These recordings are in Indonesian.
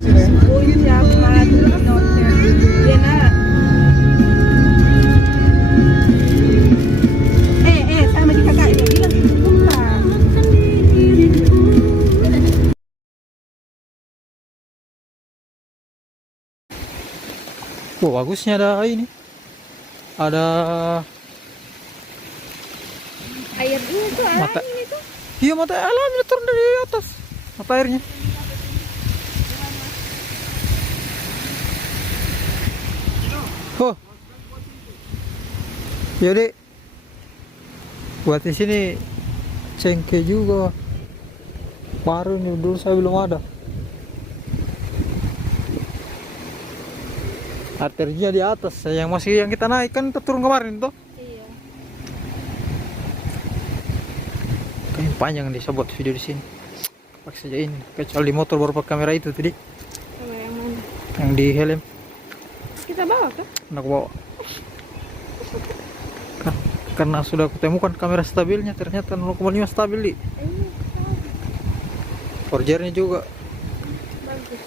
Ucapan noter. Iya nak. Sama di kakaknya bilang bukan. Wah, bagusnya ada ini. Ada Air ini tuh mata. alami itu. Iya, mata alamnya turun dari atas. Mata airnya. Oh. Ya dek. Buat di sini cengkeh juga. Baru nih, dulu saya belum ada. Arterinya di atas, yang masih yang kita naik kan kita turun kemarin tuh. Iya. Kan panjang bisa buat video di sini. Pakai saja ini, kecuali di motor baru pakai kamera itu tadi. Sama yang mana? Yang di helm. Kita bawa kan? Aku bawa. Karena sudah kutemukan kamera stabilnya ternyata 0,5 stabil di. Iya. Chargernya juga. Bagus.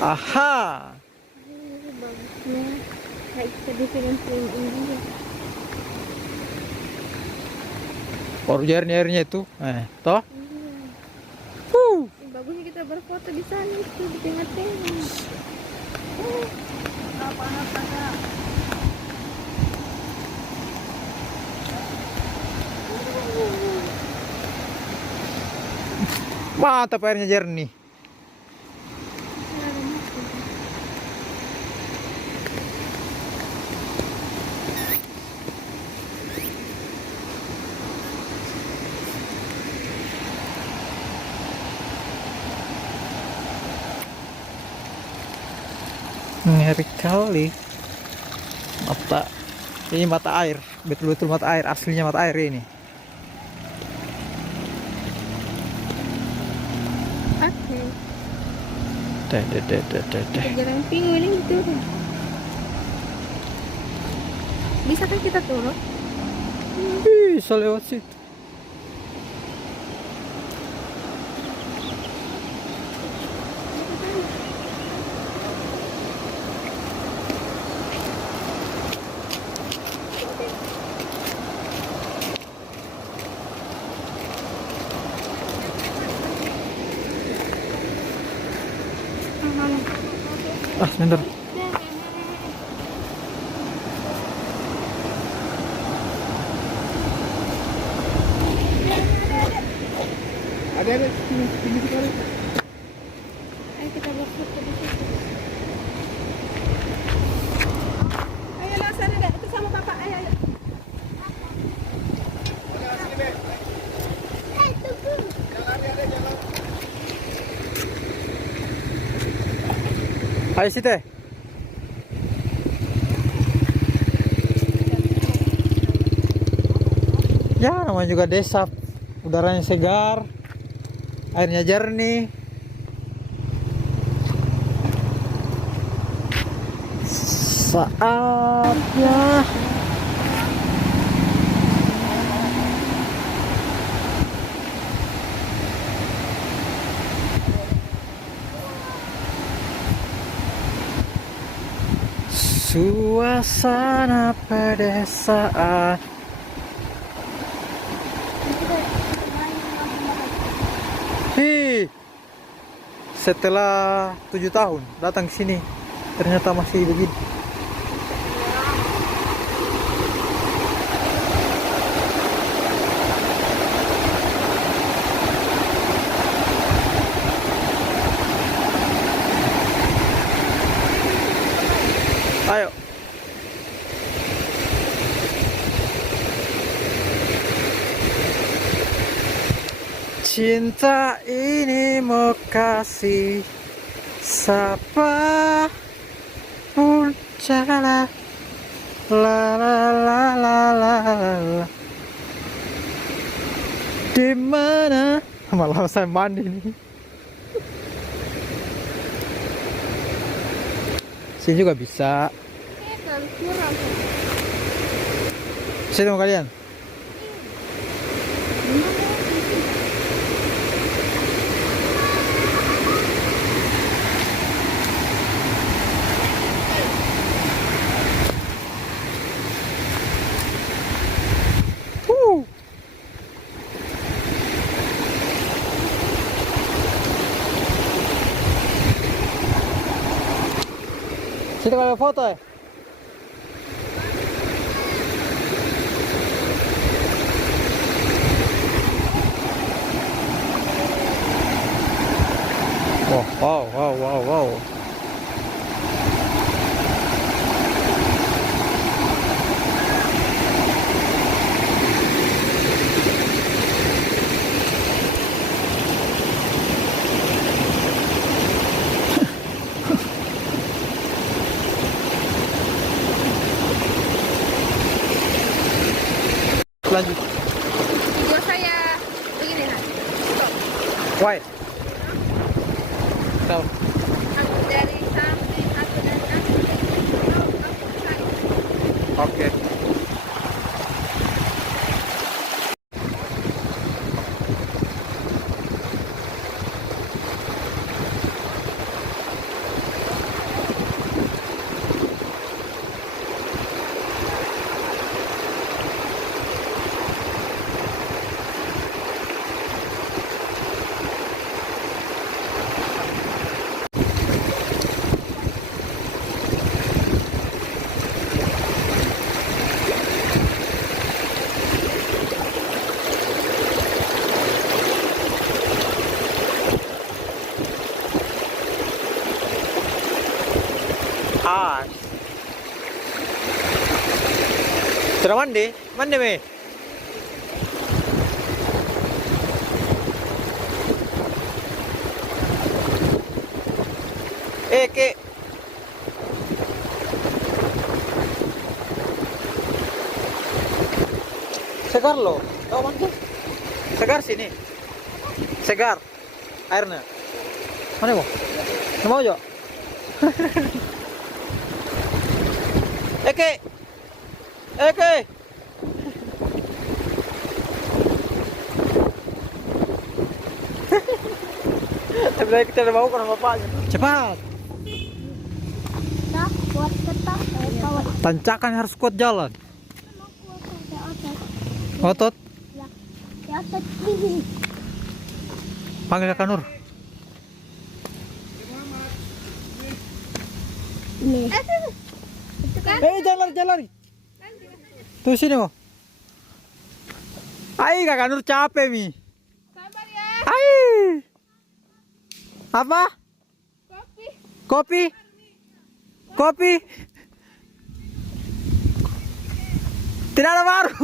Aha. Ini bagusnya. Kayak kita dengan film ini. Chargernya airnya itu. Toh. Iya. Bagusnya kita berfoto di sana itu di tengah-tengah. Mantap, airnya jernih. Ngeri kali. Mata. Ini mata air. Betul-betul mata air. Aslinya mata air ini. Oke. Deh. Jalan pingu ini gitu. Bisa kan kita turun? Bisa lewat situ. Sebentar. Ada ini sekali. Ayo kita berfoto di situ. Ayo lah sana deh, itu sama bapak. Ayo. Tunggu. Ayo sih teh. Ya, namanya juga desa. Udaranya segar, airnya jernih. Saatnya suasana pedesaan. Setelah 7 tahun datang ke sini, ternyata masih begini. Ayo. Cinta ini mau kasih siapa pun cara, la la la la la la. Di mana? Malah saya mandi nih. Sini juga bisa. Kurang. Sini mau kalian. Sini kalau foto ya. Wow, wow, wow, wow. Lanjut. Video saya begini nah. Stop. Why? Tell. Aku dari samping, aku dari atas. Aku sekali. Oke. Ah. Sudah mandi? Mandi, Mi? Ke. Segar loh. Tahu mandi? Segar sini. Segar. Airnya. Mana mau? Nggak mau, Jo? Eke. Sebenarnya kita udah mau kan bapaknya. Cepat. Nah, buat ketak kawan. Tancakan harus kuat jalan. Otot. Otot. Ya. Ya otot ini. Panggil Kak Nur. Ini. Itu kan. Jangan lari. Tuh sini mau. Ai Kak Nur capek, Mi. Sabar ya. Ai. Apa? Kopi. Kopi. Tidak ada baru.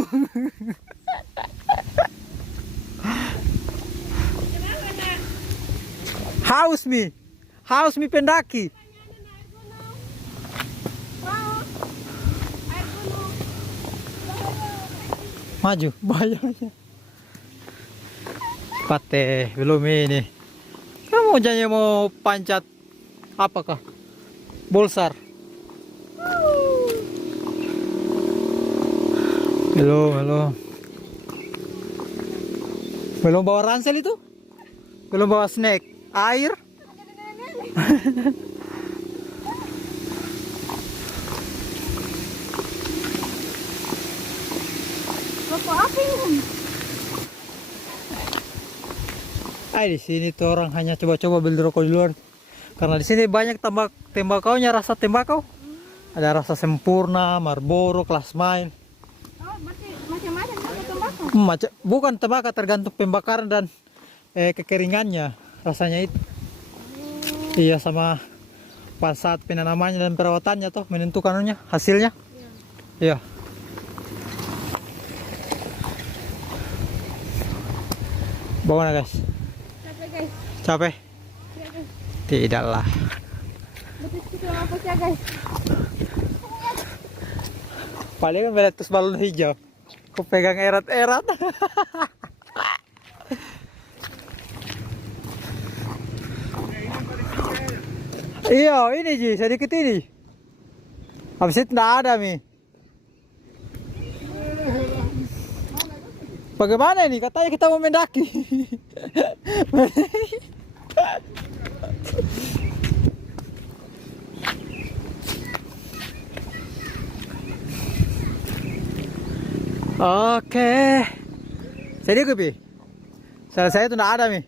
Haus mi pendaki. Maju, bahayanya. Pate, belum ini. Kamu jangan mau pancat apakah? Bolsar. Belum. Belum bawa ransel itu? Belum bawa snack, air. Rokok apa ini? Di sini tuh orang hanya coba-coba beli rokok di luar. Karena di sini banyak tembakaunya, rasa tembakau. Ada rasa Sempurna, Marlboro, Classmile. Oh, berarti macam-macam rasa tembakau. Bukan tembakau, tergantung pembakaran dan kekeringannya rasanya itu. Iya, sama pas saat penanamannya dan perawatannya tuh menentukan hasilnya. Iya. Bawa guys. Capek guys. Capek? Ya guys. Tidaklah. Betul kita apa sih guys? Paling kan meletus balon hijau. Aku pegang erat-erat. Iya, ini Ji, sedikit ini. Habis itu tidak ada, Mi. Bagaimana ini? Katanya kita mau mendaki. Oke. Sedikit, Mi. Selesai itu tidak ada, Mi.